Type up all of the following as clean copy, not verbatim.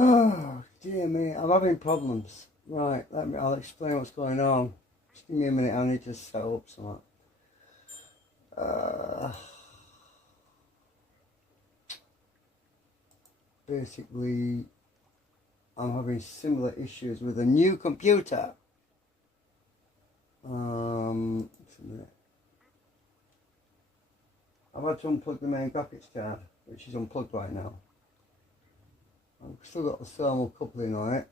Oh, dear me, I'm having problems. Right, I'll explain what's going on. Just give me a minute, I need to set up something. Basically, I'm having similar issues with a new computer. Just a minute. I've had to unplug the main graphics card, which is unplugged right now. I've still got the thermal coupling on it.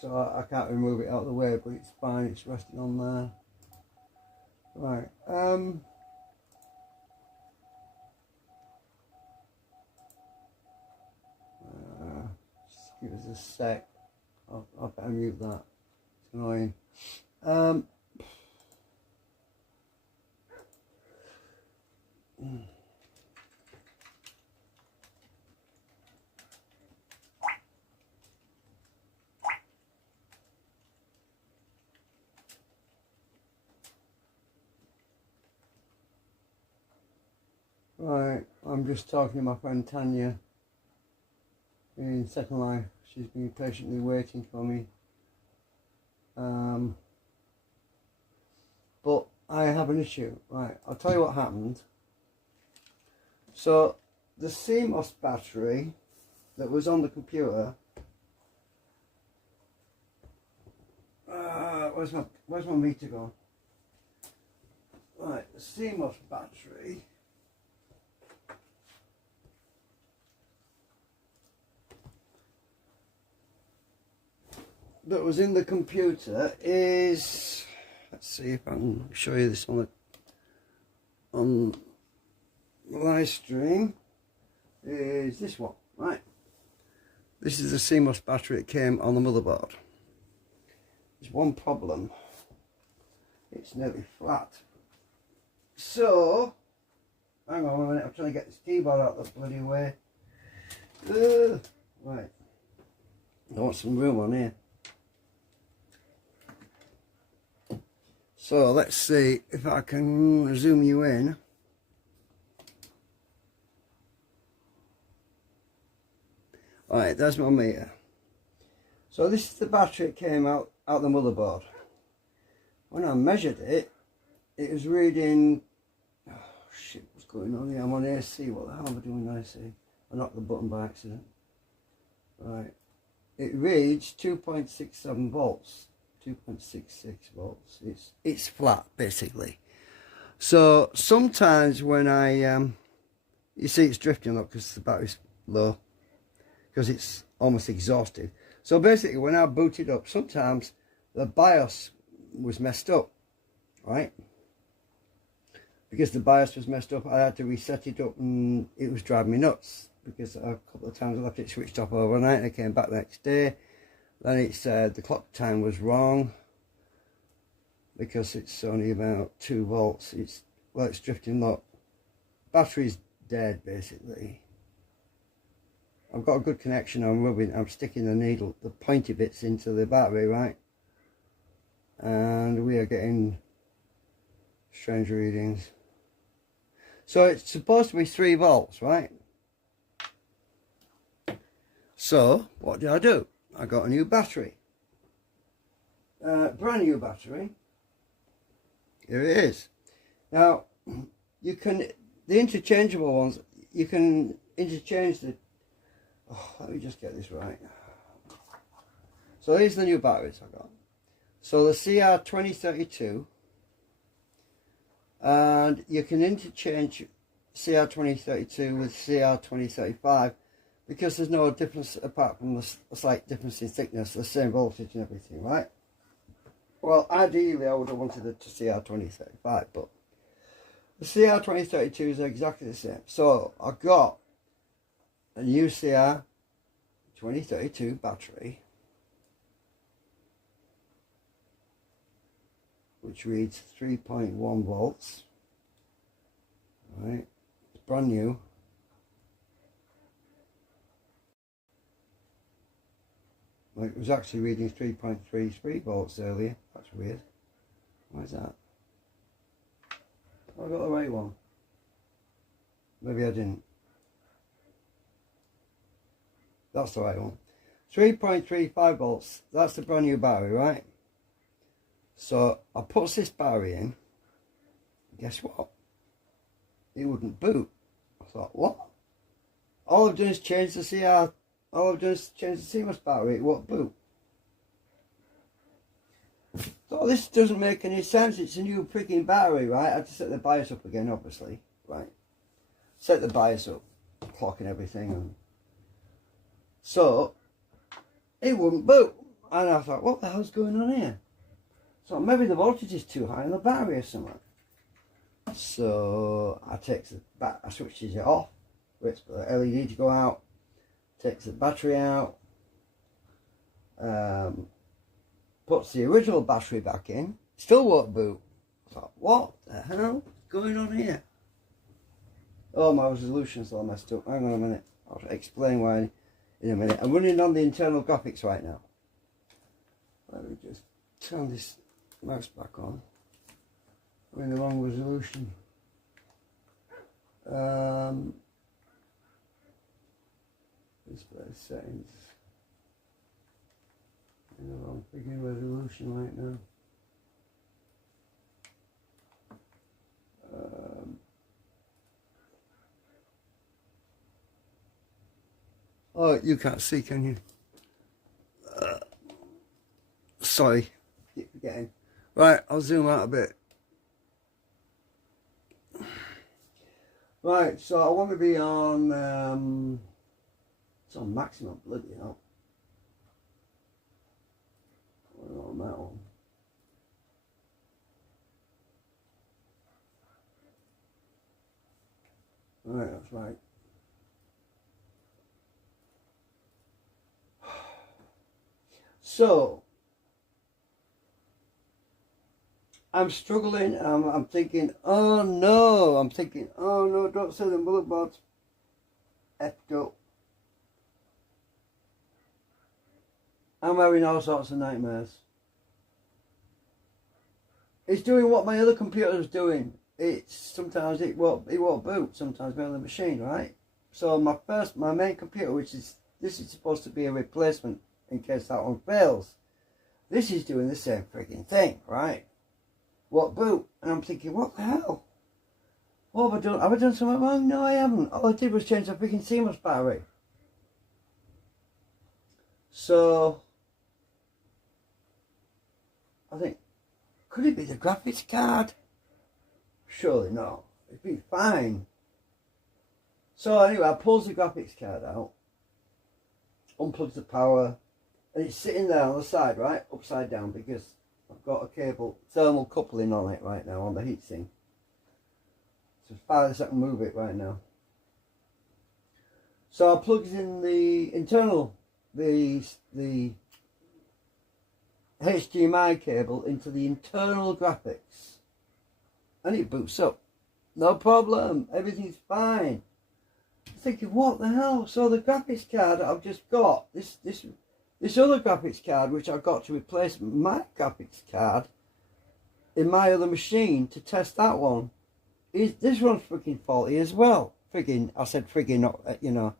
So I can't remove it out of the way, but it's fine, it's resting on there. Right, just give us a sec. I'll better mute that, it's annoying. Right, I'm just talking to my friend Tanya in Second Life. She's been patiently waiting for me. But I have an issue. Right, I'll tell you what happened. So the CMOS battery that was on the computer, where's my meter gone? Right, the CMOS battery that was in the computer is, let's see if I can show you this on the live stream, is this one, right? This is the CMOS battery that came on the motherboard. There's one problem, it's nearly flat. So, hang on a minute, I'm trying to get this keyboard out the bloody way. Right, I want some room on here. So let's see if I can zoom you in. Alright, there's my meter. So this is the battery that came out the motherboard. When I measured it, it was reading, oh shit, what's going on here? I'm on AC, what the hell am I doing on AC? I knocked the button by accident. Right, it reads 2.67 volts. 2.66 volts. It's flat basically. So sometimes when I you see it's drifting up because the battery's low, because it's almost exhausted. So basically when I boot it up, sometimes the BIOS was messed up, right? Because the BIOS was messed up, I had to reset it up, and it was driving me nuts because a couple of times I left it switched off overnight and I came back the next day. Then it said the clock time was wrong because it's only about 2 volts. It's drifting low. Battery's dead basically. I've got a good connection. I'm sticking the needle, the pointy bits into the battery, right? And we are getting strange readings. So it's supposed to be 3 volts, right? So what did I do? I got a new battery, brand new battery. Here it is. Now you can, the interchangeable ones, you can interchange the, oh, let me just get this right. So here's the new batteries I got. So the CR2032, and you can interchange CR2032 with CR2035. Because there's no difference apart from a slight difference in thickness, the same voltage and everything, right? Well, ideally I would have wanted it to CR2035, but the CR2032 is exactly the same. So I got a new CR2032 battery, which reads 3.1 volts, right? It's brand new. Well, it was actually reading 3.33 volts earlier. That's weird. Why is that? Have I got the right one? Maybe I didn't. That's the right one. 3.35 volts. That's the brand new battery, right? So I put this battery in. Guess what? It wouldn't boot. I thought, what? All I've done is change the CR. All I've done is change the CMOS battery. It won't boot. So this doesn't make any sense. It's a new freaking battery, right? I had to set the BIOS up again, obviously, right? Set the BIOS up, clock and everything, and so it wouldn't boot. And I thought, what the hell's going on here? So maybe the voltage is too high in the battery or something. So I switches it off, waits for the LED to go out, takes the battery out, puts the original battery back in, still won't boot. I thought, what the hell is going on here? Oh, my resolution's all messed up. Hang on a minute. I'll explain why in a minute. I'm running on the internal graphics right now. Let me just turn this mouse back on. I'm in the wrong resolution. Display settings. In the wrong freaking resolution right now. Oh, you can't see, can you? Sorry, keep forgetting. Right, I'll zoom out a bit. Right, so I want to be on, it's on maximum, bloody hell. On that one. Right, that's right. So I'm struggling. I'm thinking, oh no. I'm thinking, oh no, don't say the motherboard's effed up. I'm having all sorts of nightmares. It's doing what my other computer's doing. It's sometimes it won't boot. Sometimes my other machine, right? So my main computer, this is supposed to be a replacement in case that one fails. This is doing the same freaking thing, right? What boot? And I'm thinking, what the hell? What have I done? Have I done something wrong? No, I haven't. All I did was change the freaking CMOS battery. So I think, could it be the graphics card? Surely not. It'd be fine. So anyway, I pulls the graphics card out, unplugs the power, and it's sitting there on the side, right? Upside down, because I've got a cable, thermal coupling on it right now, on the heatsink. So as far as I can move it right now. So I plugs in the internal, the HDMI cable into the internal graphics. And it boots up. No problem. Everything's fine. I'm thinking, what the hell? So the graphics card I've just got, this other graphics card, which I've got to replace my graphics card in my other machine to test that one, this one's freaking faulty as well. Friggin', I said friggin', not, you know.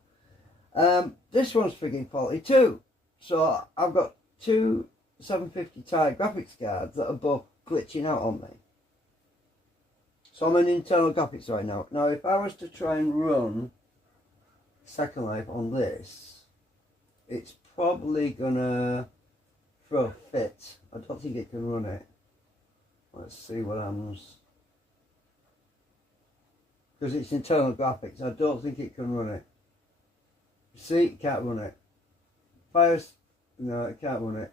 This one's friggin' faulty too. So I've got two 750 type graphics cards that are both glitching out on me. So I'm on internal graphics right now. Now if I was to try and run Second Life on this, it's probably gonna throw a fit. I don't think it can run it. Let's see what happens. Because it's internal graphics, I don't think it can run it. See, it can't run it. Fires, no, it can't run it.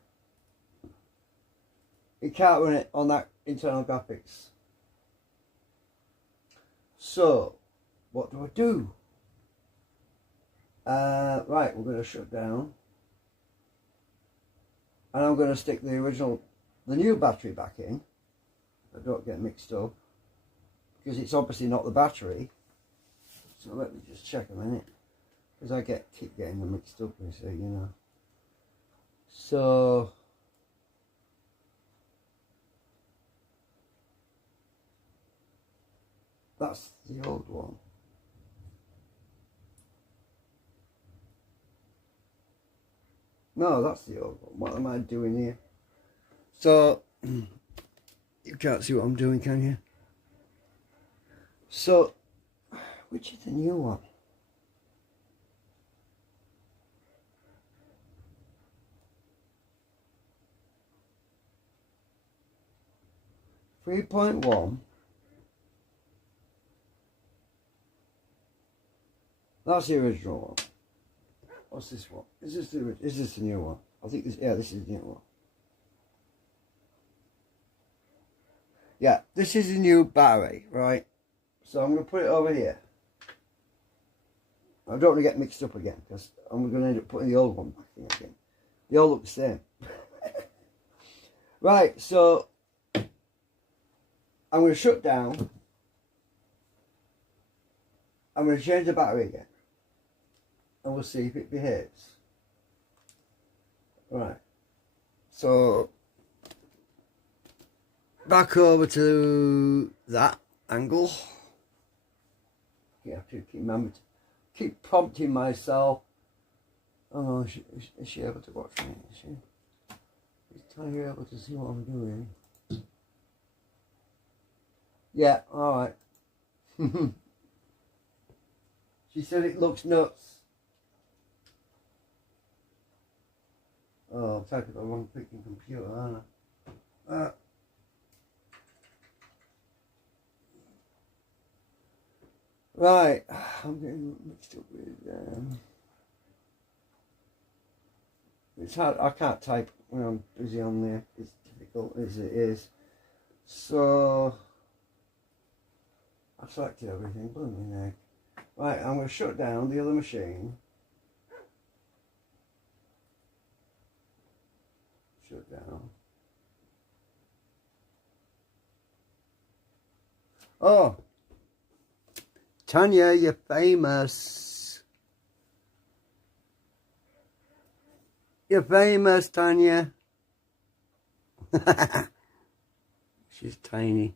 It can't run it on that internal graphics. So, what do I do? Right, we're going to shut down. And I'm going to stick the new battery back in. I don't get mixed up. Because it's obviously not the battery. So let me just check a minute. Because I keep getting them mixed up, you see, you know. So that's the old one. No, that's the old one. What am I doing here? So, you can't see what I'm doing, can you? So, which is the new one? .1. That's the original one. What's this one? Is this the new one? I think this. Yeah, this is the new one. Yeah, this is the new battery, right? So I'm going to put it over here. I don't want to get mixed up again because I'm going to end up putting the old one back in again. They all look the same. Right, so I'm going to shut down. I'm going to change the battery again. And we'll see if it behaves. Right. So back over to that angle. You have to keep prompting myself. Oh no, is she able to watch me? Is she? Is Tanya able to see what I'm doing? Yeah, alright. She said it looks nuts. Oh, I'm typing the wrong freaking computer, aren't I? Right, I'm getting mixed up with it's hard, I can't type when I'm busy on there. It's difficult as it is. So I've selected everything, blooming egg. Right, I'm going to shut down the other machine. Shut down. Oh, Tanya, you're famous. You're famous, Tanya. She's tiny.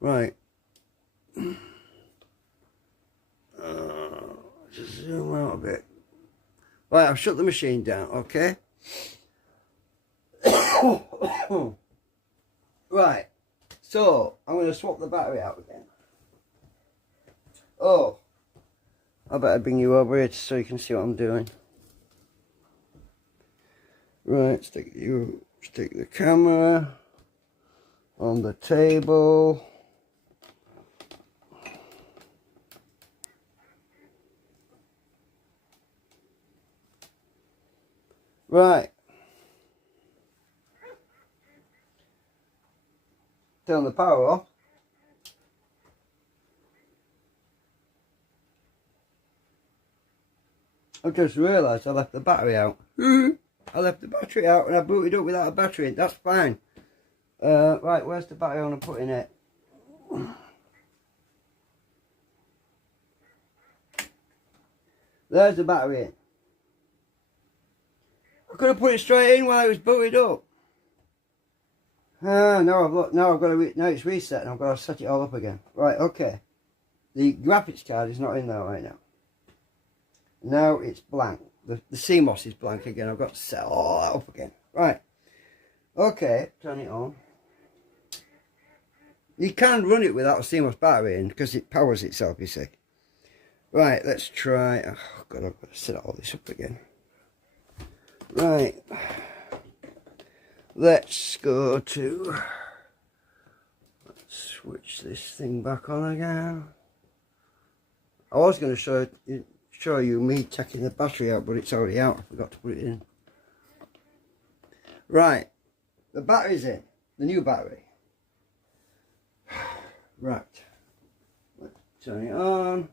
Right. Just zoom out a bit. Right, I've shut the machine down, okay? Right, so I'm going to swap the battery out again. Oh, I better bring you over here so you can see what I'm doing. Right, stick the camera on the table. Right. Turn the power off. I've just realised I left the battery out. I left the battery out and I booted up without a battery in. That's fine. Right, where's the battery I want to put in it? There's the battery in. I could have put it straight in while I was booted up. Now I've got to now it's reset and I've got to set it all up again. Right, okay. The graphics card is not in there right now. Now it's blank. The CMOS is blank again. I've got to set all that up again. Right. Okay, turn it on. You can run it without a CMOS battery in because it powers itself, you see. Right, let's try. Oh God, I've got to set all this up again. Right. Let's go to. Let's switch this thing back on again. I was going to show you me taking the battery out, but it's already out. I forgot to put it in. Right, the battery's in. The new battery. Right. Let's turn it on.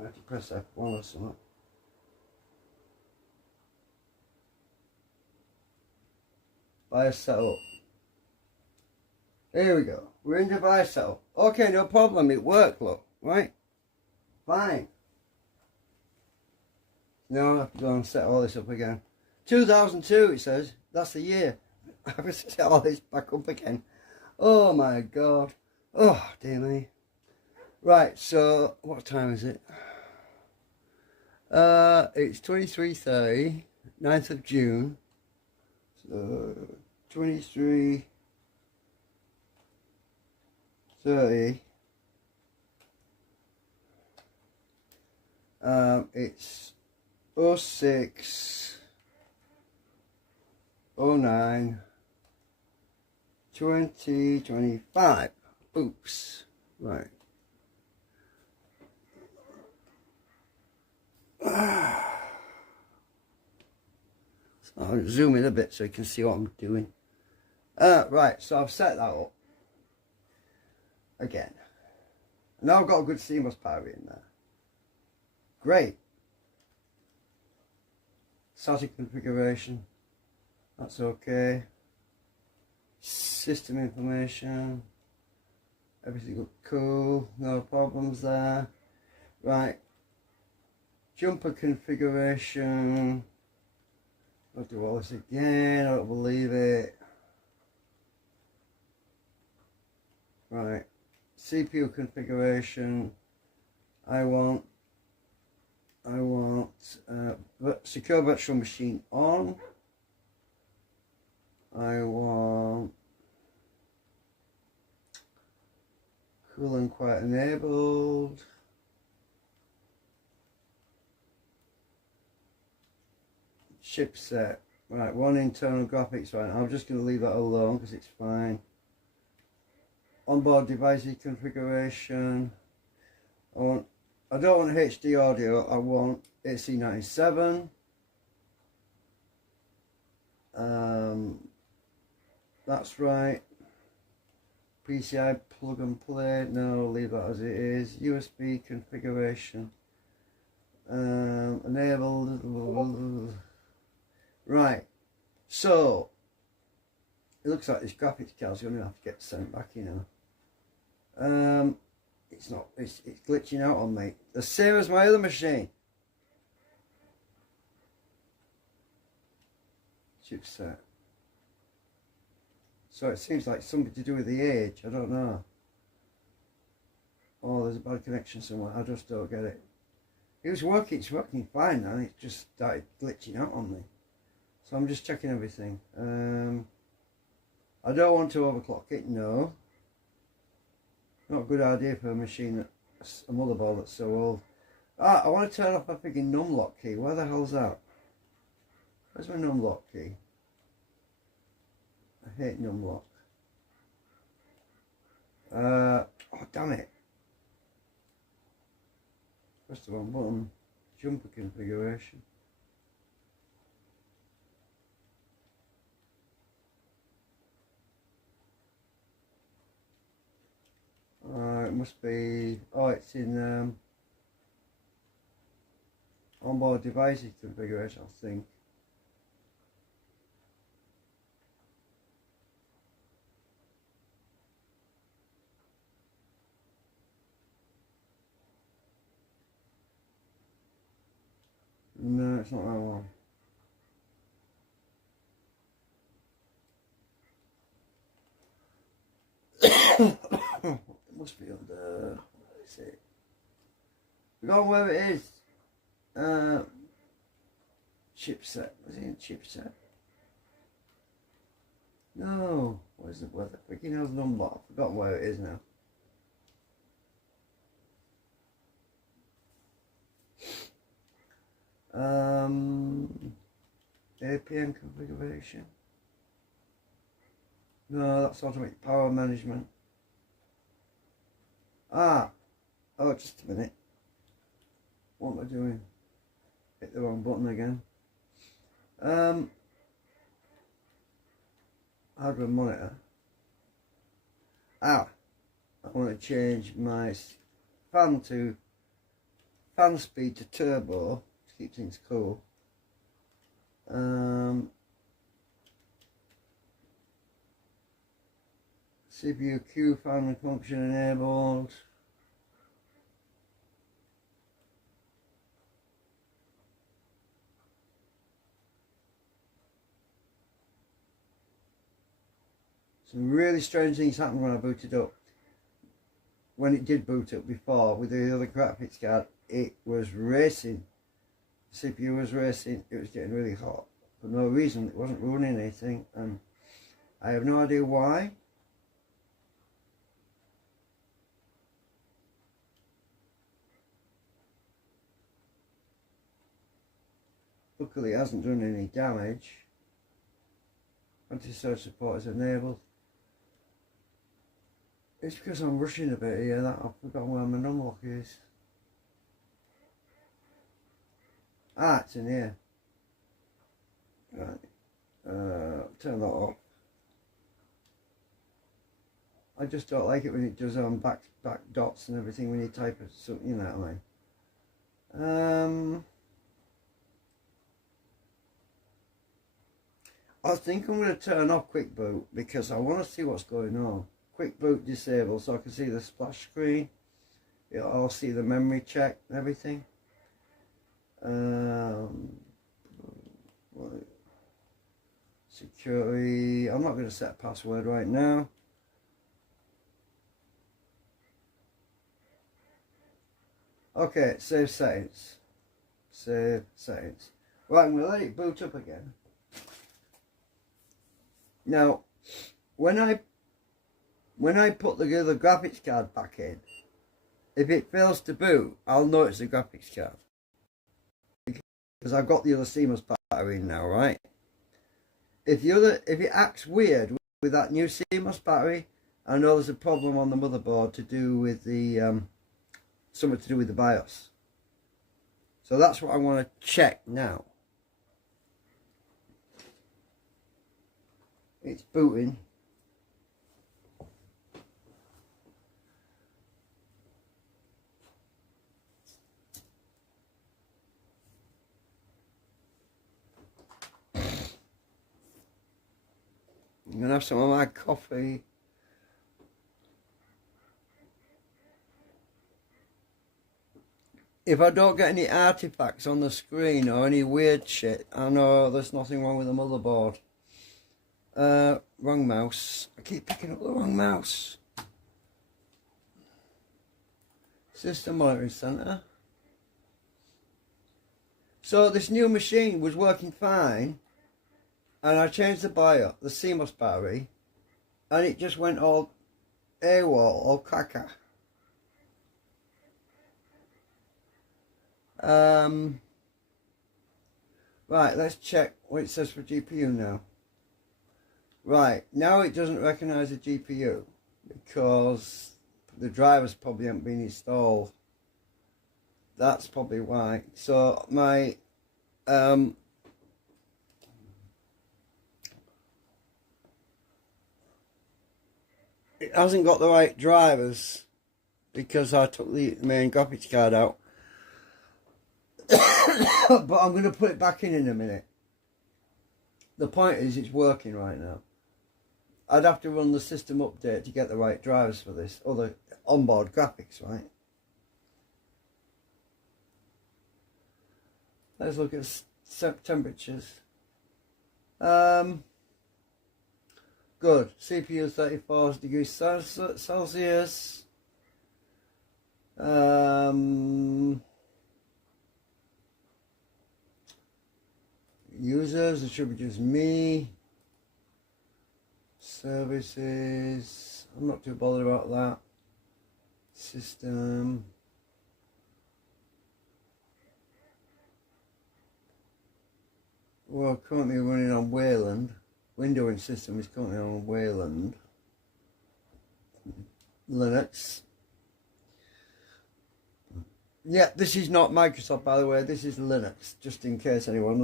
I have to press F1 or something. BIOS setup. Here we go. We're in the BIOS setup. Okay, no problem. It worked, look. Right? Fine. Now I have to go and set all this up again. 2002 it says. That's the year. I have to set all this back up again. Oh my God. Oh, dear me. Right, so what time is it? It's 23:30, 9th of June. So 23:30. It's 06/09/2025. Oops. Right. I'll zoom in a bit so you can see what I'm doing. Right, so I've set that up again. Now I've got a good CMOS power in there. Great. Static configuration. That's okay. System information. Everything looked cool. No problems there. Right. Jumper configuration. I'll do all this again. I don't believe it. Right. CPU configuration. I want secure virtual machine on. I want cool and quiet enabled. Chipset. Right, one internal graphics, right. I'm just going to leave that alone because it's fine. Onboard devices configuration. I don't want HD audio, I want AC97. That's right. PCI plug and play, no, leave that as it is. USB configuration. Enabled. Right, so it looks like this graphics card's going to have to get sent back, you know. It's not, it's glitching out on me. The same as my other machine. Chipset. So it seems like something to do with the age, I don't know. Oh, there's a bad connection somewhere, I just don't get it. It's working fine now, it just started glitching out on me. So I'm just checking everything. I don't want to overclock it, no. Not a good idea for a machine, a motherboard that's so old. I want to turn off my freaking numlock key. Where the hell's that? Where's my numlock key? I hate numlock. Oh, damn it. Press the wrong button. Jumper configuration. It must be, oh, it's in onboard devices configuration, I think. No, it's not that one. It must be under, let's see. We got where it is. Chipset. Was it in chipset? No. Where's the weather? Freaking hell's number? I've forgotten where it is now. APN configuration. No, that's automatic power management. Oh, just a minute. What am I doing? Hit the wrong button again. Hardware monitor. I want to change my fan speed to turbo to keep things cool. CPU Q fan function enabled. Some really strange things happened when I booted up. When it did boot up before with the other graphics card, it was racing. CPU was racing, it was getting really hot. For no reason, it wasn't ruining anything, and I have no idea why. Luckily it hasn't done any damage. Anti-surge support is enabled. It's because I'm rushing a bit here that I've forgotten where my numlock is. Ah, it's in here. Right. Turn that off. I just don't like it when it does back dots and everything when you type it, so you know what I mean. I think I'm going to turn off quick boot because I want to see what's going on. Quick boot disabled so I can see the splash screen. I'll see the memory check and everything. Security. I'm not going to set a password right now. Okay, save settings. Save settings. Right, I'm going to let it boot up again. Now, when I put the other graphics card back in, if it fails to boot, I'll know it's the graphics card. Because I've got the other CMOS battery in now, right? If it acts weird with that new CMOS battery, I know there's a problem on the motherboard to do with the something to do with the BIOS. So that's what I want to check now. It's booting. I'm going to have some of my coffee. If I don't get any artifacts on the screen or any weird shit, I know there's nothing wrong with the motherboard. Wrong mouse. I keep picking up the wrong mouse. System monitoring center. So this new machine was working fine, and I changed the BIOS, the CMOS battery, and it just went all AWOL, all caca. Right, let's check what it says for GPU now. Right, now it doesn't recognise the GPU because the drivers probably haven't been installed. That's probably why. So my it hasn't got the right drivers because I took the main graphics card out. But I'm going to put it back in a minute. The point is it's working right now. I'd have to run the system update to get the right drivers for this, or the onboard graphics, right? Let's look at temperatures. Good. CPU 34 degrees Celsius. Users, it should be just me. Services, I'm not too bothered about that. System. Well, currently running on Wayland. Windowing system is currently on Wayland. Linux. Yeah, this is not Microsoft, by the way. This is Linux, just in case anyone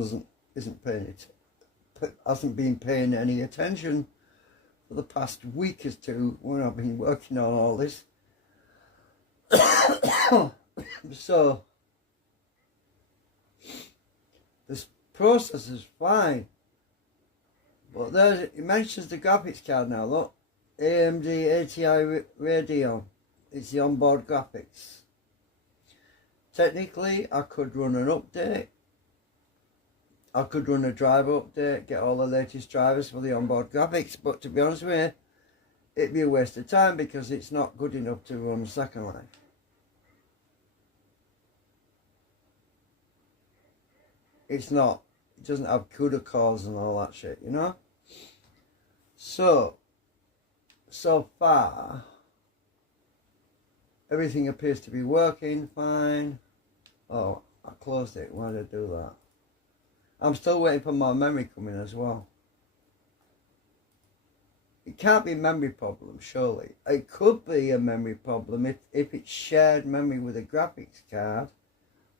hasn't been paying any attention for the past week or two when I've been working on all this. So this process is fine, but it mentions the graphics card now. Look, AMD ATI Radeon. It's the onboard graphics. Technically, I could run an update. I could run a driver update, get all the latest drivers for the onboard graphics, but to be honest with you, it'd be a waste of time because it's not good enough to run Second Life. it's not, it doesn't have CUDA cores and all that shit, you know. So far everything appears to be working fine. Oh, I closed it. Why did I do that? I'm still waiting for my memory coming as well. It can't be a memory problem, surely. It could be a memory problem if it's shared memory with a graphics card,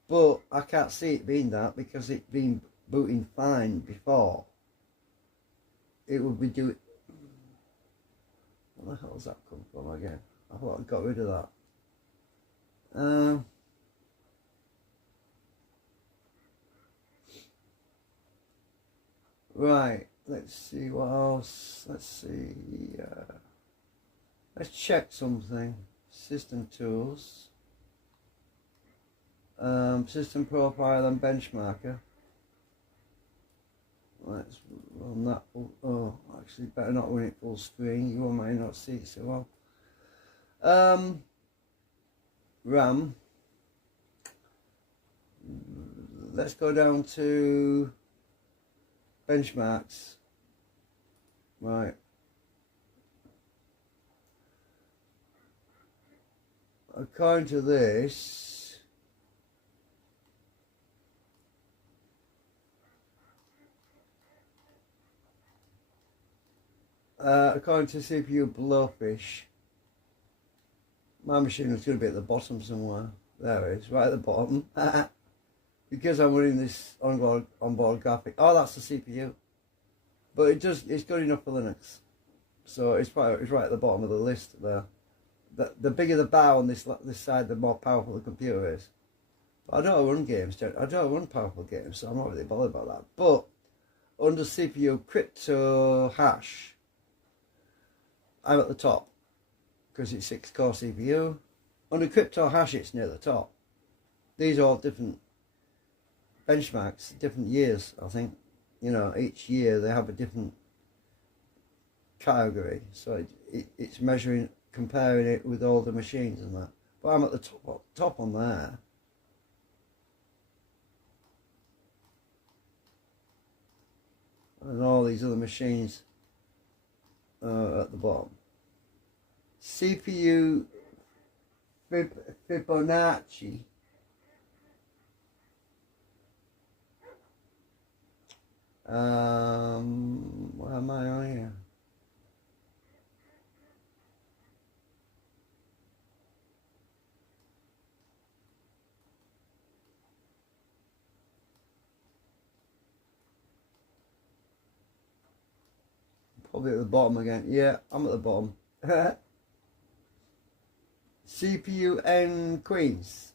but I can't see it being that because it's been booting fine before. It would be doing... Where the hell's that come from again? I thought I got rid of that. Right, let's see what else. Let's see. Let's check something. System tools. System profile and benchmarker. Let's run that. Oh, actually, better not run it full screen. You might not see it so well. RAM. Let's go down to benchmarks. Right. According to this, according to CPU Blowfish, my machine is going to be at the bottom somewhere. There it is, right at the bottom. Because I'm running this onboard graphic. Oh, that's the CPU. But it's good enough for Linux. So it's right at the bottom of the list there. The bigger the bar on this side, the more powerful the computer is. But I don't run games. I don't run powerful games, so I'm not really bothered about that. But under CPU crypto hash, I'm at the top because it's 6-core CPU. Under crypto hash, it's near the top. These are all different benchmarks, different years, I think. You know, each year they have a different category, so it's measuring, comparing it with all the machines and that. But I'm at the top on there. And all these other machines are at the bottom. CPU Fibonacci. Where am I on here? Probably at the bottom again. Yeah, I'm at the bottom. CPU and Queens.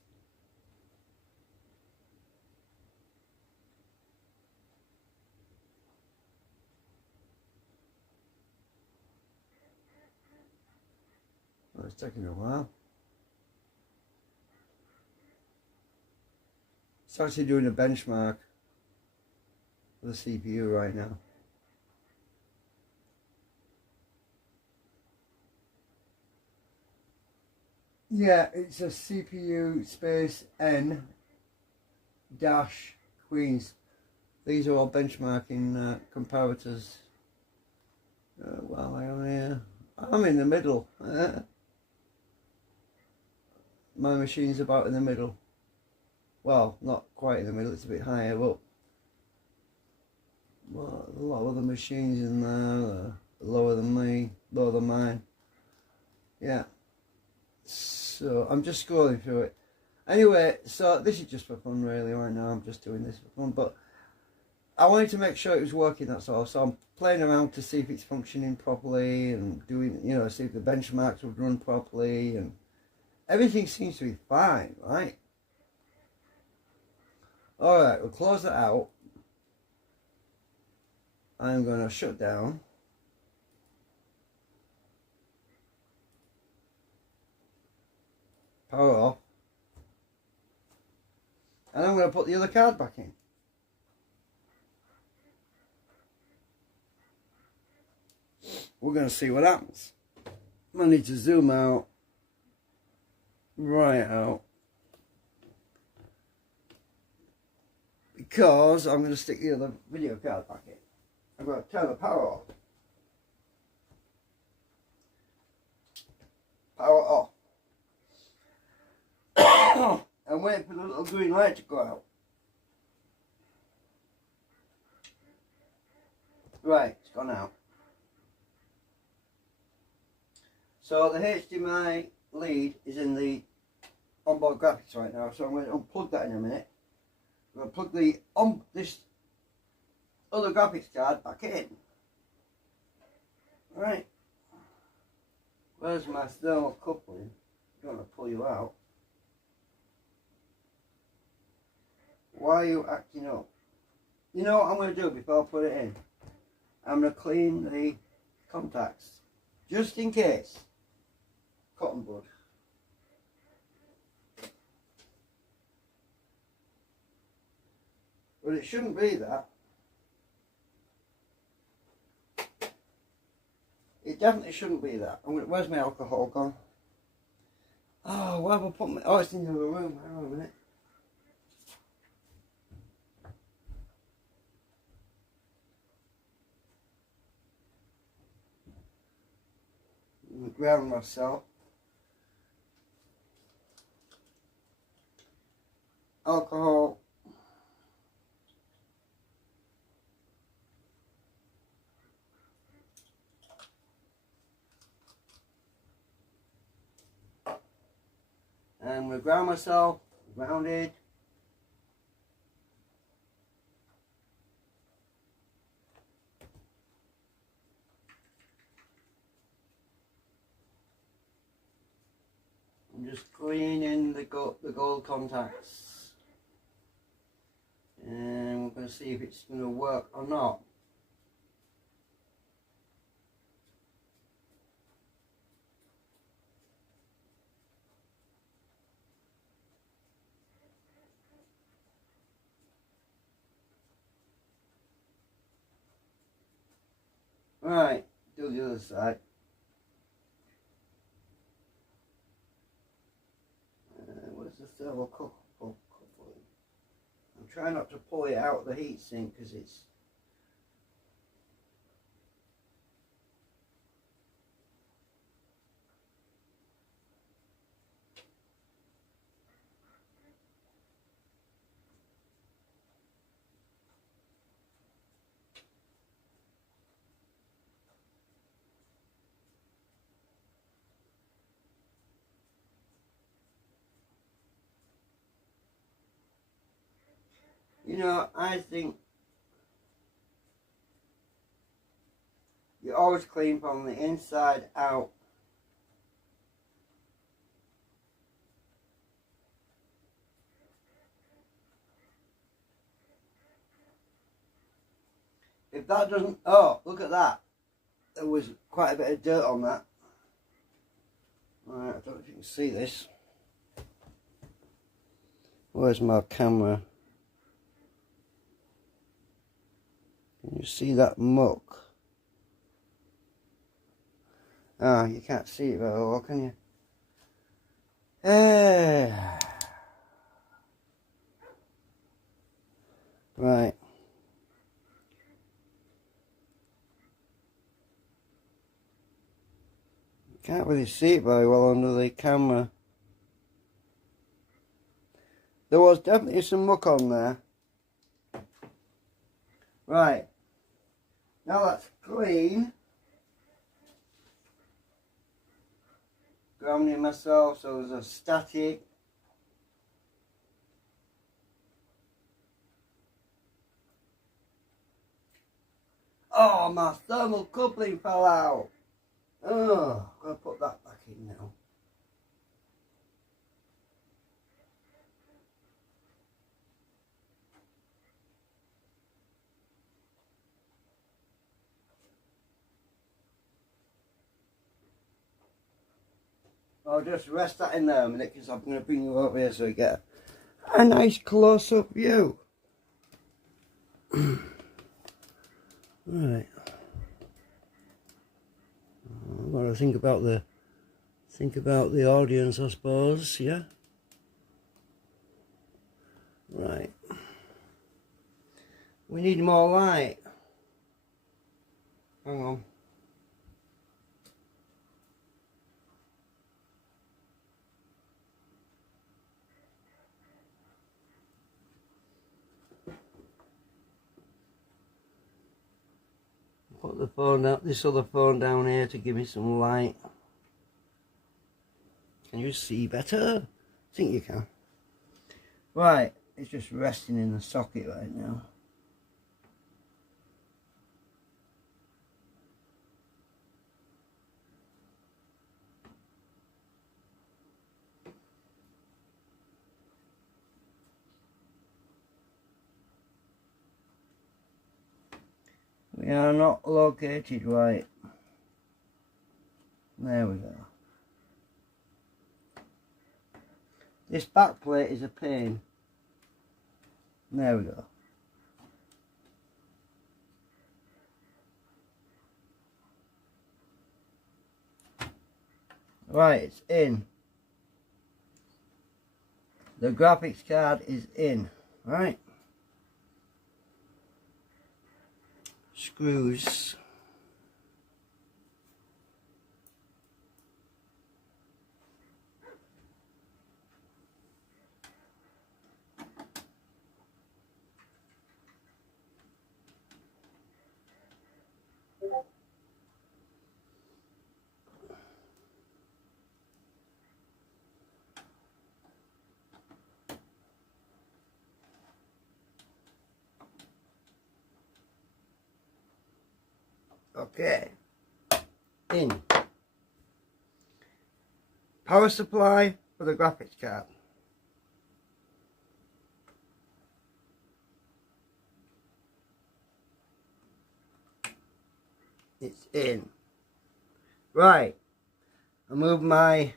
Oh, it's taking a while. It's actually doing a benchmark for the CPU right now. Yeah, it's a CPU space N dash Queens. These are all benchmarking comparators. Well, I am here. I'm in the middle. My machine's about in the middle. Well, not quite in the middle, it's a bit higher up. Well, a lot of other machines in there, lower than me, lower than mine. Yeah. So I'm just scrolling through it. Anyway, so this is just for fun really right now. I'm just doing this for fun, but I wanted to make sure it was working, that's all. So I'm playing around to see if it's functioning properly and doing, you know, see if the benchmarks would run properly, and everything seems to be fine, right? Alright, we'll close that out. I'm going to shut down. Power off. And I'm going to put the other card back in. We're going to see what happens. I need to zoom out. Right out. because I'm going to stick the other video card back in. I'm going to turn the power off. Power off. And wait for the little green light to go out. Right, it's gone out. So the HDMI lead is in the onboard graphics right now, so I'm going to unplug that in a minute. I'm going to plug this other graphics card back in. Right. Where's my thermal coupling? I don't want to pull you out. Why are you acting up? You know what I'm going to do before I put it in? I'm going to clean the contacts, just in case. Cotton bud. But it shouldn't be that. It definitely shouldn't be that. Where's my alcohol gone? Oh, where have I put my... Oh, it's in the other room. Hang on a minute. I'm going to ground myself. Alcohol. And I'm going to ground myself, grounded. I'm just cleaning the gold contacts. And we're going to see if it's going to work or not. Right, do the other side. Where's the thermal coupling? I'm trying not to pull it out of the heatsink because it's... You know, I think you always clean from the inside out. If that doesn't... Oh, look at that. There was quite a bit of dirt on that. Right, I don't know if you can see this. Where's my camera? Can you see that muck? Ah, you can't see it very well, can you? Right. Can't really see it very well under the camera. There was definitely some muck on there. Right. Now that's clean. Grounding myself so there's a static. Oh, my thermal coupling fell out. Oh, I'm going to put that back in now. I'll just rest that in there a minute because I'm going to bring you over here so you get a nice close-up view. Right. I've got to think about the audience, I suppose, yeah? Right. We need more light. Hang on. Put the phone down, this other phone down here to give me some light. Can you see better? I think you can. Right, it's just resting in the socket right now. We are not located right. There we go. This back plate is a pain. There we go. Right, it's in. The graphics card is in. Right. Screws. Okay, in. Power supply for the graphics card. It's in. Right, I move my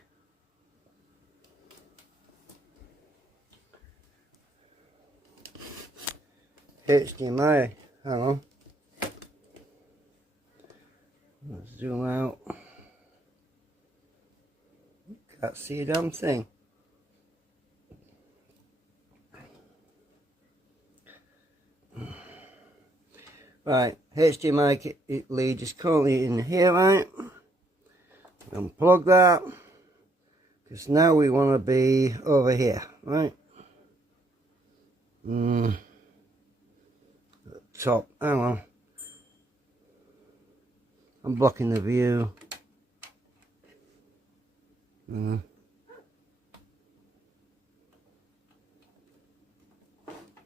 HDMI. Hang on. Let's zoom out. Can't see a damn thing. Right, HDMI lead is currently in here, right? Unplug that, because now we want to be over here, right? Top, hang on. I'm blocking the view.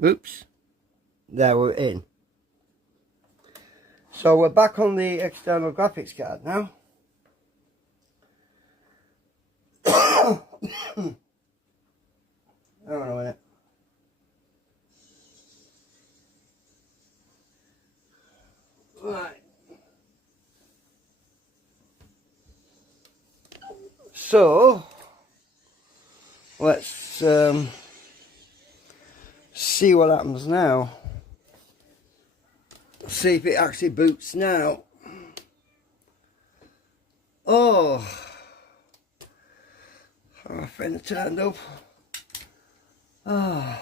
Oops. There, we're in. So we're back on the external graphics card now. Hang on a minute. Right. So let's see what happens now. See if it actually boots now. Oh, our friend turned up. Oh.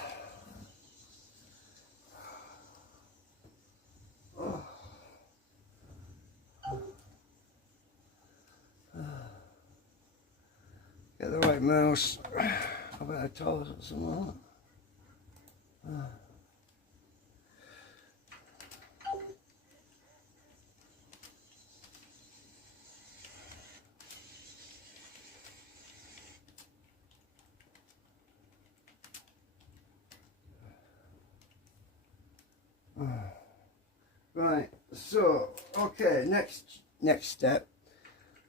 Get the right mouse. I better toss it somewhere. Right, so okay, next step,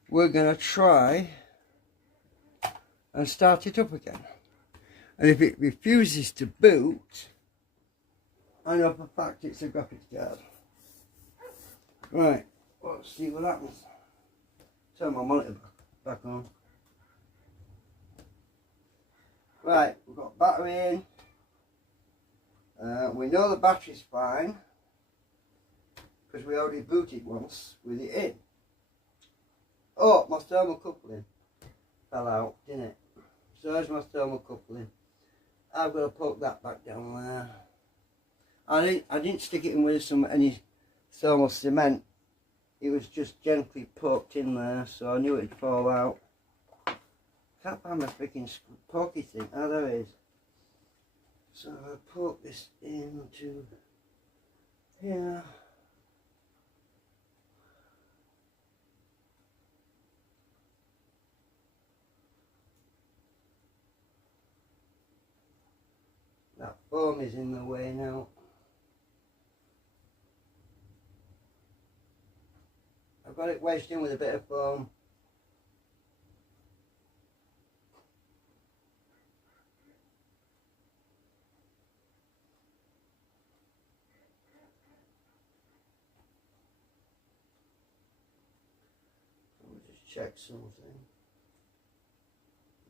we're gonna try and start it up again. And if it refuses to boot, I know for a fact it's a graphics card. Right, let's see what happens. Turn my monitor back on. Right, we've got battery in. We know the battery's fine because we already booted once with it in. Oh, my thermal coupling fell out, didn't it? So there's my thermal coupling. I've got to poke that back down there. I didn't stick it in with any thermal cement. It was just gently poked in there, so I knew it'd fall out. Can't find my freaking pokey thing. Oh, there it is. So I poke this into here. That foam is in the way now. I've got it wedged in with a bit of foam. Let me just check something.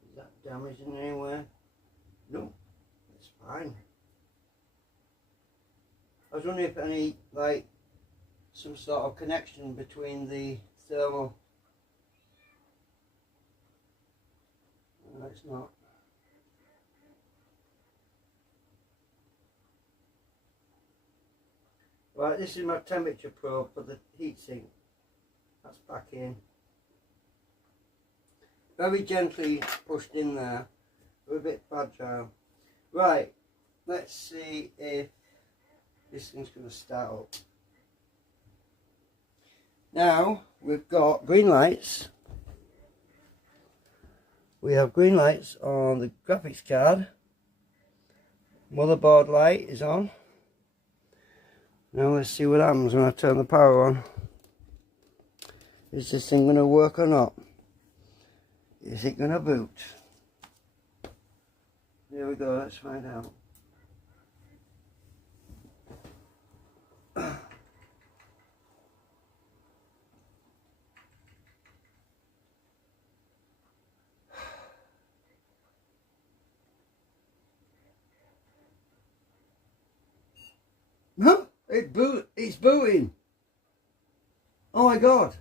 Is that damaging anywhere? No, it's fine. I was wondering if any, like, some sort of connection between the thermal. No, it's not. Right, this is my temperature probe for the heatsink. That's back in. Very gently pushed in there. We're a bit fragile. Right, let's see if this thing's going to start up. Now we've got green lights. We have green lights on the graphics card. Motherboard light is on. Now let's see what happens when I turn the power on. Is this thing going to work or not? Is it going to boot? Here we go, let's find out. No, it's booting. Oh my god.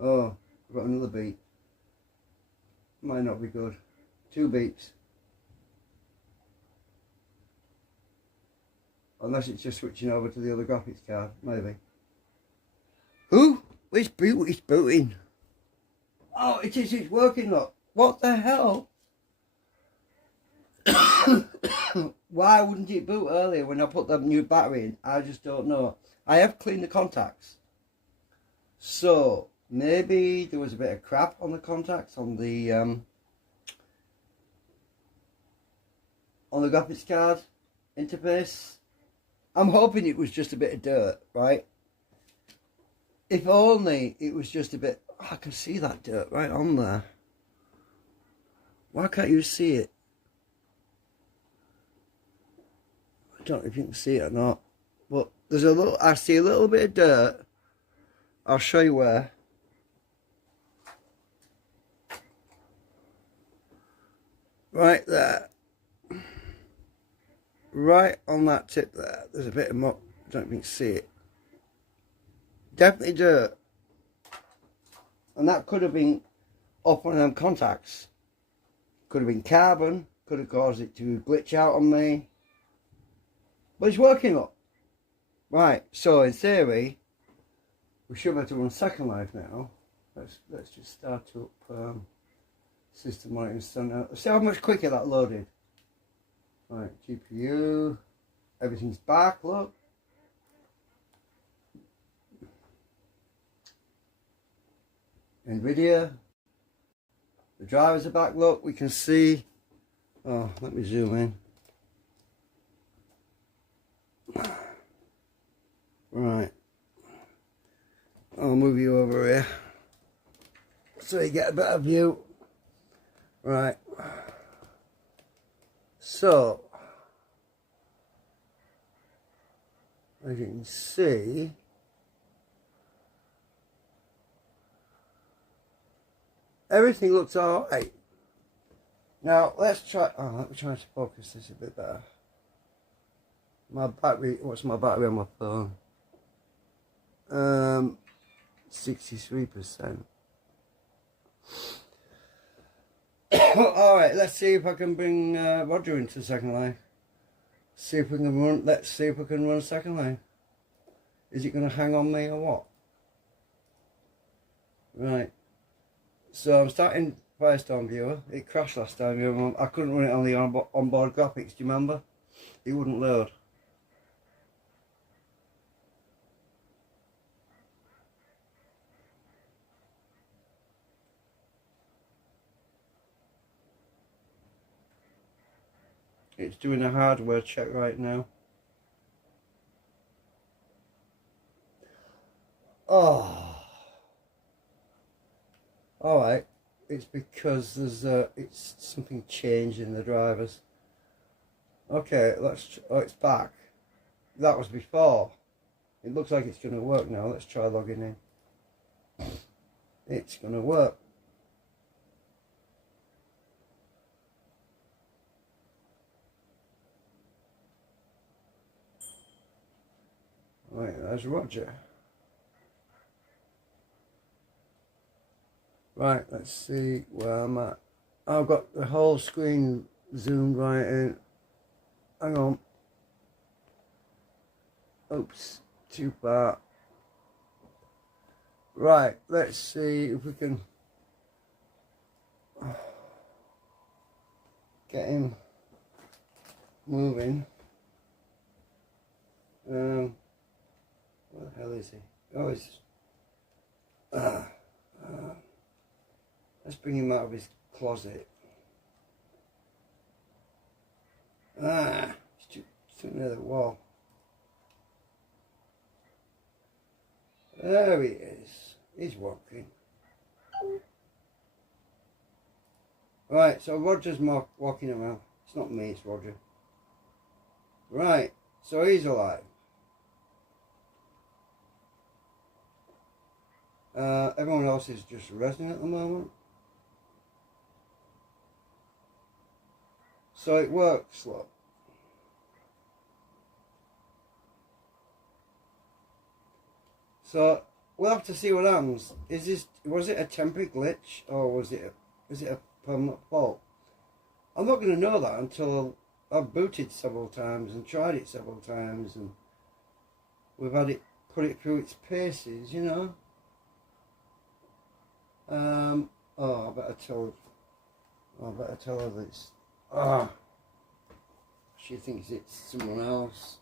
Oh, I've got another beep. Might not be good. 2 beeps. Unless it's just switching over to the other graphics card, maybe. Who? It's booting. Oh, it's working, look. What the hell? Why wouldn't it boot earlier when I put the new battery in? I just don't know. I have cleaned the contacts. So, maybe there was a bit of crap on the contacts on the graphics card interface. I'm hoping it was just a bit of dirt, right? If only it was just a bit... Oh, I can see that dirt right on there. Why can't you see it? I don't know if you can see it or not. But there's a little... I see a little bit of dirt. I'll show you where. Right there. Right on that tip there. There's a bit of muck. I don't think you can see it. Definitely dirt. And that could have been off one of them contacts. Could have been carbon. Could have caused it to glitch out on me. But it's working up. Right, so in theory, we should be able to run Second Life now. Let's just start up system monitor center. See how much quicker that loaded. Right, GPU. Everything's back, look. NVIDIA. The drivers are back, look, we can see. Oh, let me zoom in. Right. I'll move you over here so you get a better view. Right. So, as you can see, everything looks alright. Now let's try. Oh, let me try to focus this a bit better. My battery. What's my battery on my phone? 63%. Alright, let's see if I can bring Roger into second line. See if we can run, let's see if we can run second line. Is it going to hang on me or what? Right. So I'm starting Firestorm Viewer. It crashed last time. I couldn't run it on the onboard graphics, do you remember? It wouldn't load. It's doing a hardware check right now. Oh. Alright. It's because there's it's something changed in the drivers. Okay, oh, it's back. That was before. It looks like it's going to work now. Let's try logging in. It's going to work. Right, there's Roger. Right, let's see where I'm at. I've got the whole screen zoomed right in. Hang on. Oops, too far. Right, let's see if we can get him moving. Where the hell is he? Oh, he's... let's bring him out of his closet. He's too near the wall. There he is. He's walking. Right, so Roger's walking around. It's not me, it's Roger. Right, so he's alive. Everyone else is just resting at the moment. So it works, look. So we'll have to see what happens. Was it a temporary glitch or was it a permanent fault? I'm not going to know that until I've booted several times and tried it several times and we've had it put it through its paces, you know. Oh, I better tell her this. She thinks it's someone else.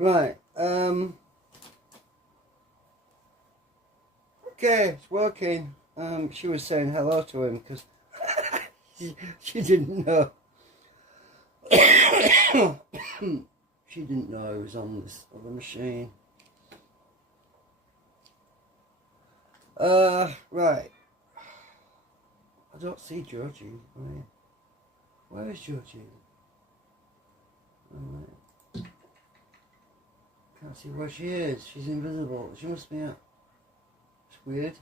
Right, okay, it's working. She was saying hello to him because she didn't know. She didn't know I was on this other machine. Right. I don't see Georgie. Where is Georgie? Can't see where she is. She's invisible. She must be out. It's weird.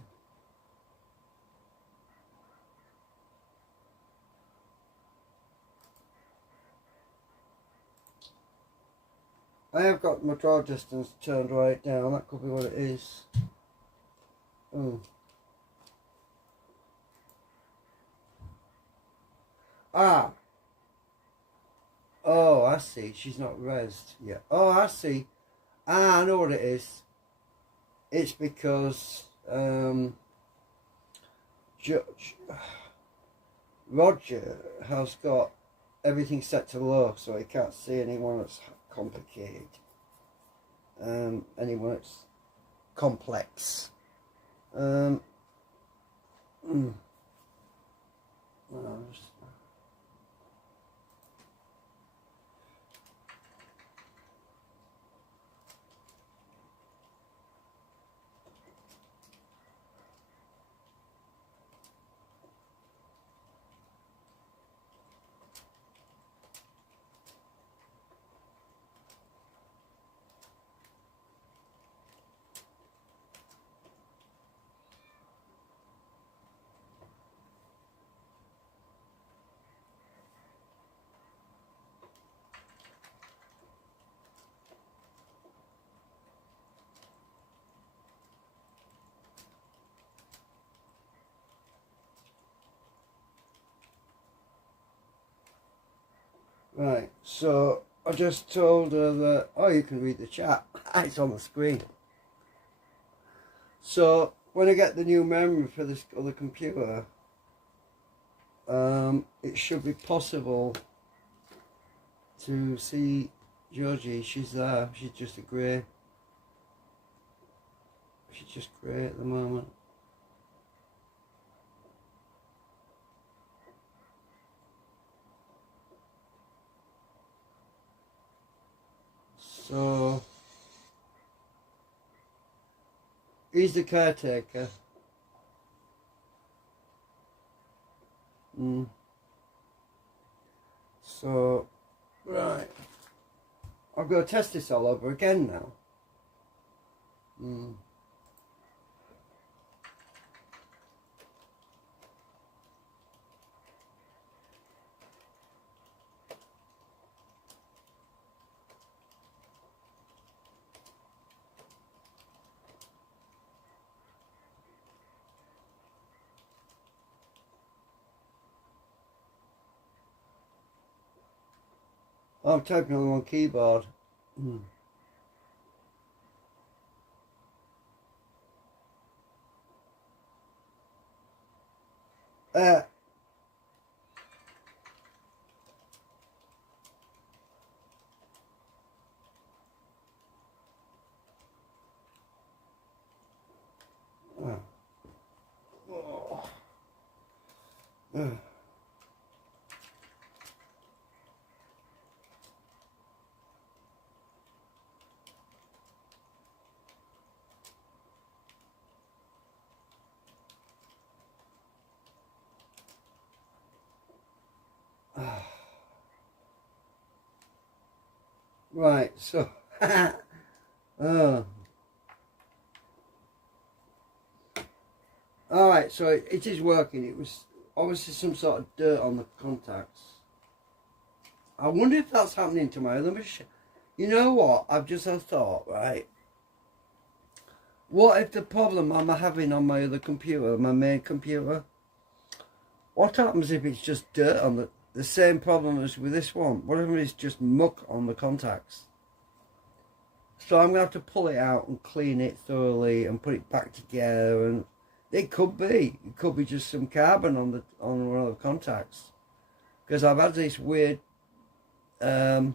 I have got my draw distance turned right down. That could be what it is. Oh. Ah. Oh, I see. She's not rezzed yet. Oh, I see. I know what it is. It's because Roger has got everything set to low, so he can't see anyone that's complicated. Anyone that's complex. Well, Right, so I just told her that, oh, you can read the chat. It's on the screen. So when I get the new memory for this other computer, it should be possible to see Georgie. She's there. She's just a grey. She's just grey at the moment. So he's the caretaker. So, right. I've got to test this all over again now. I'm typing on one keyboard. Right, so alright, so it is working. It was obviously some sort of dirt on the contacts. I wonder if that's happening to my other machine. You know what? I've just had a thought, right? What if the problem I'm having on my other computer, my main computer, what happens if it's just dirt on the same problem as with this one? What if it's just muck on the contacts? So I'm going to have to pull it out and clean it thoroughly and put it back together, and it could be just some carbon on one of the contacts, because I've had this weird I'll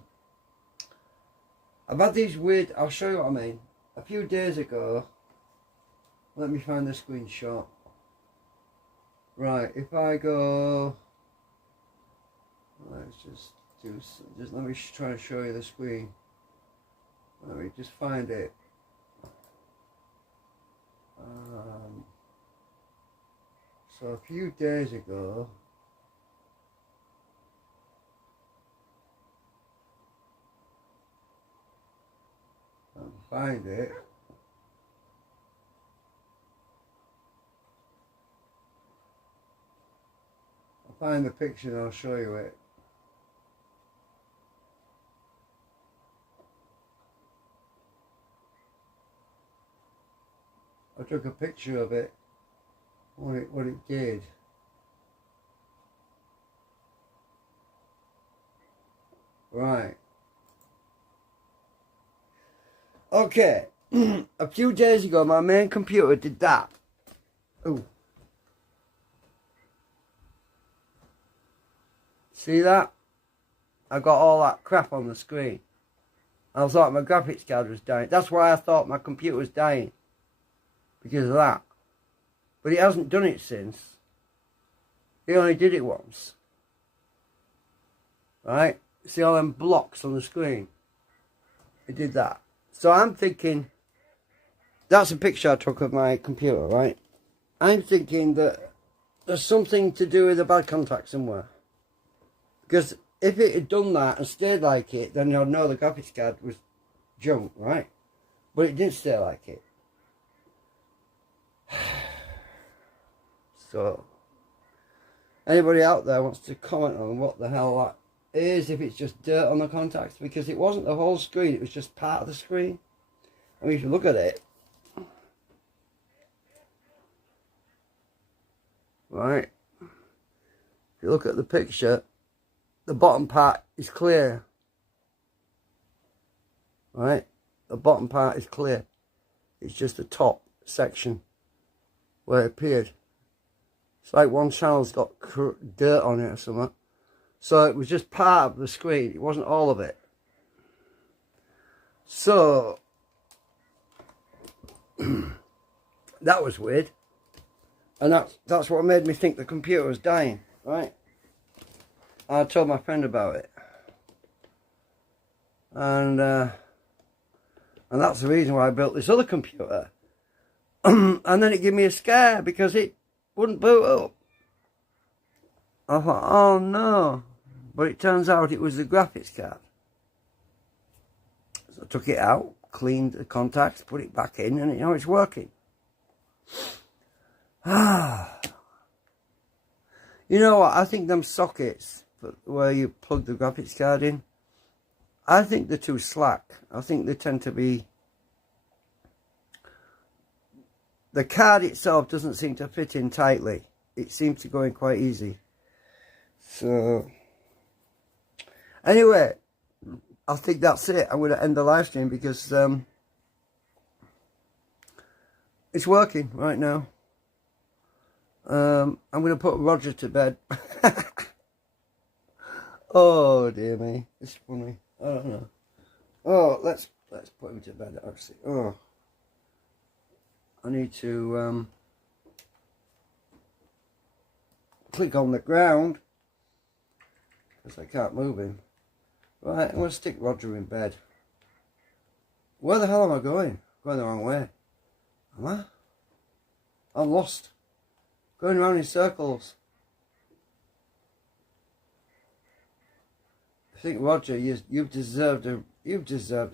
show you what I mean. A few days ago, let me find the screenshot. Right, if I go, let's just let me try and show you the screen. Let me just find it. So a few days ago, I'll find it. I'll find the picture and I'll show you it. I took a picture of it, what it did. Right. Okay. A few days ago, my main computer did that. Ooh. See that? I got all that crap on the screen. I thought my graphics card was dying. That's why I thought my computer was dying. Because of that. But it hasn't done it since. He only did it once. Right? See all them blocks on the screen? It did that. So I'm thinking, that's a picture I took of my computer, right? I'm thinking that there's something to do with a bad contact somewhere. Because if it had done that and stayed like it, then I'd know the graphics card was junk, right? But it didn't stay like it. So, anybody out there wants to comment on what the hell that is, if it's just dirt on the contacts, because it wasn't the whole screen, it was just part of the screen. I mean, if you look at it, right, if you look at the picture, the bottom part is clear. Right? The bottom part is clear. It's just the top section where it appeared. It's like one channel's got dirt on it or something. So it was just part of the screen. It wasn't all of it. So that was weird. And that's what made me think the computer was dying, right? I told my friend about it. And that's the reason why I built this other computer. And then it gave me a scare because it wouldn't boot up. I thought, oh no. But it turns out it was the graphics card. So I took it out, cleaned the contacts, put it back in, and it's working. You know what? I think them sockets where you plug the graphics card in, I think they're too slack. I think they tend to be... The card itself doesn't seem to fit in tightly. It seems to go in quite easy. So... Anyway, I think that's it. I'm going to end the live stream because it's working right now. I'm going to put Roger to bed. Oh dear me, it's funny. I don't know. Oh, let's put him to bed actually. Oh, I need to click on the ground because I can't move him. Right, I'm going to stick Roger in bed. Where the hell am I going? Going the wrong way. Am I? I'm lost. Going around in circles. I think Roger, you've deserved a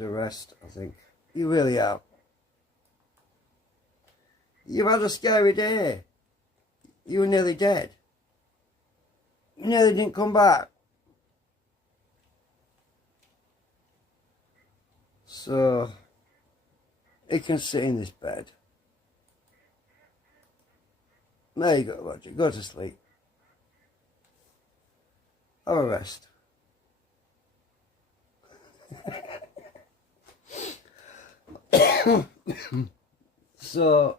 rest. I think you really have. You've had a scary day. You were nearly dead. You nearly didn't come back. So he can sit in this bed. There you go, Roger. Go to sleep. Have a rest. So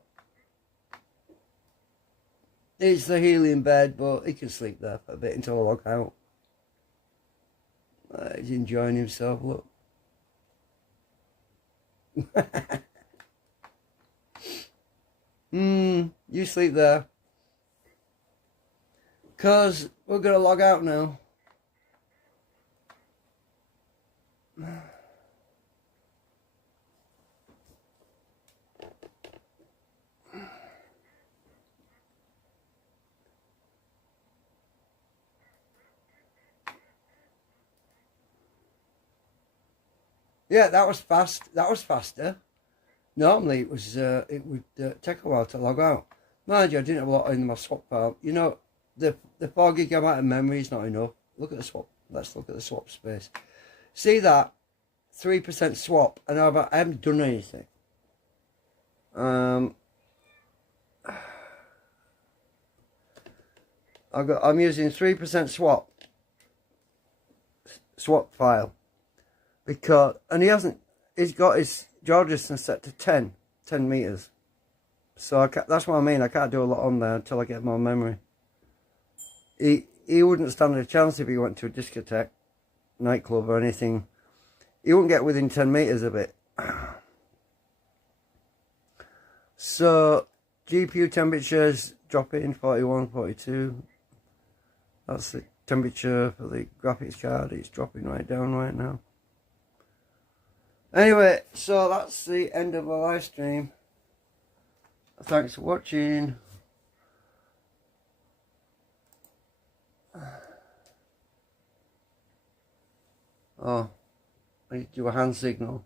it's the healing bed, but he can sleep there for a bit until I log out. He's enjoying himself, look. You sleep there. 'Cause we're gonna log out now. Yeah, that was fast. That was faster. Normally it would take a while to log out. Mind you, I didn't have a lot in my swap file. You know, the 4 gigabyte of memory is not enough. Look at the swap. Let's look at the swap space. See that 3% swap, and I haven't done anything. I'm using 3% swap file. Because, and he's got his draw distance set to 10 meters. So that's what I mean, I can't do a lot on there until I get more memory. He wouldn't stand a chance if he went to a discotheque, nightclub or anything. He wouldn't get within 10 meters of it. So, GPU temperatures dropping 41, 42. That's the temperature for the graphics card. It's dropping right down right now. Anyway, so that's the end of the live stream. Thanks for watching. Oh, I need to do a hand signal.